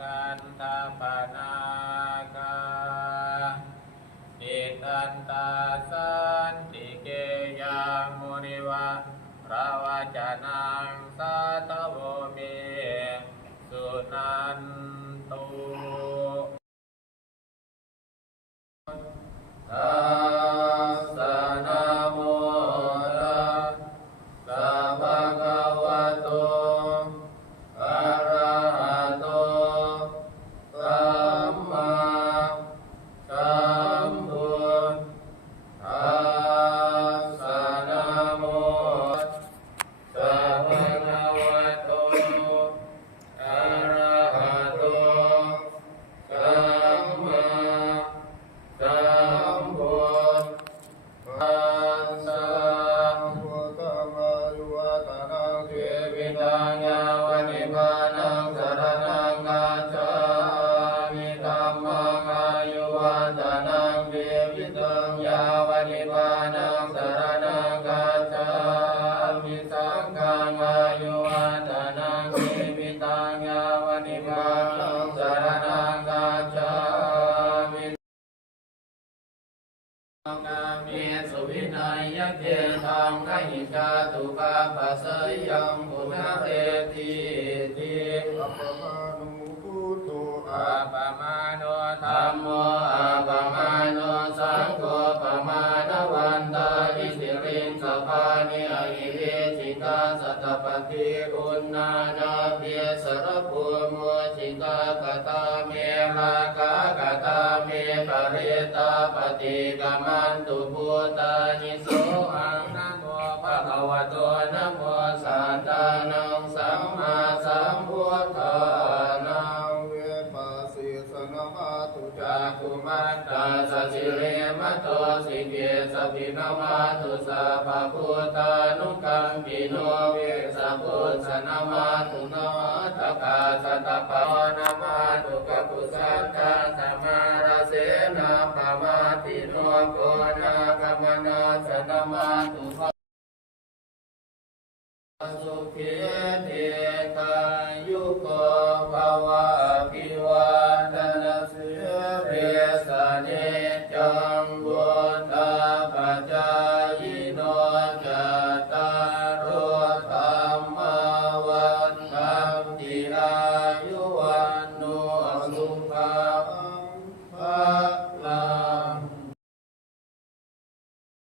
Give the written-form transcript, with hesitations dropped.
กันตาปนาคาอิทันตาสันติเกยังมุนิวะพระวจนังสัตโวเมสุนันตุตัสสะนะโมตัสสะภะคะวะโตอะระหะโตสัมมาสัมพุทธัสสะนะโมตัสสะภะคะวะโตอะระหะโตสัมมาสัมพุทธัสสะพุทธังอายุวัฒนังเทวิตังยาวนิพพานังสรณังกัจฉามิธัมมังอายุวัฒนังเทวิตังยาวนิพพานังสรณังกัจฉามิสังฆังอายุวัฒนังเทวิตังยาวนิพพานังสรณังกัจฉามิเมสุวินัยยะเกทังขหิกาตุกาปัสสยังปุณเตติติอัปปมาโนพุทโธอัปปมาโนธัมโมอัปปมาโนสังโฆปมาณวันตาอิสิริงสภานิอหิเวจิกาสัตตปฏิอุณนานาเพียสรภูมุจิกากตาเมลากากตาเมปริตาปฏิกามันตุพุทธานิโสอังนะโมภะคะวะโตนะโมสัตตานังสัมมาสัมพุทธานังเวปัสสิสนะมาตุจักขุมันตาสสิเรมะโตสิเกสปินะมาตุสัพพะพุทธานุกัมปิโนเวสัพพุทธนะมาตุนะตะกาสัตตปะนะมาตุกัปปุสัตตะสัมมาราเสนะปะมาติโนโกนะกัมมนาสนะมาตุสุขีเทกายุโก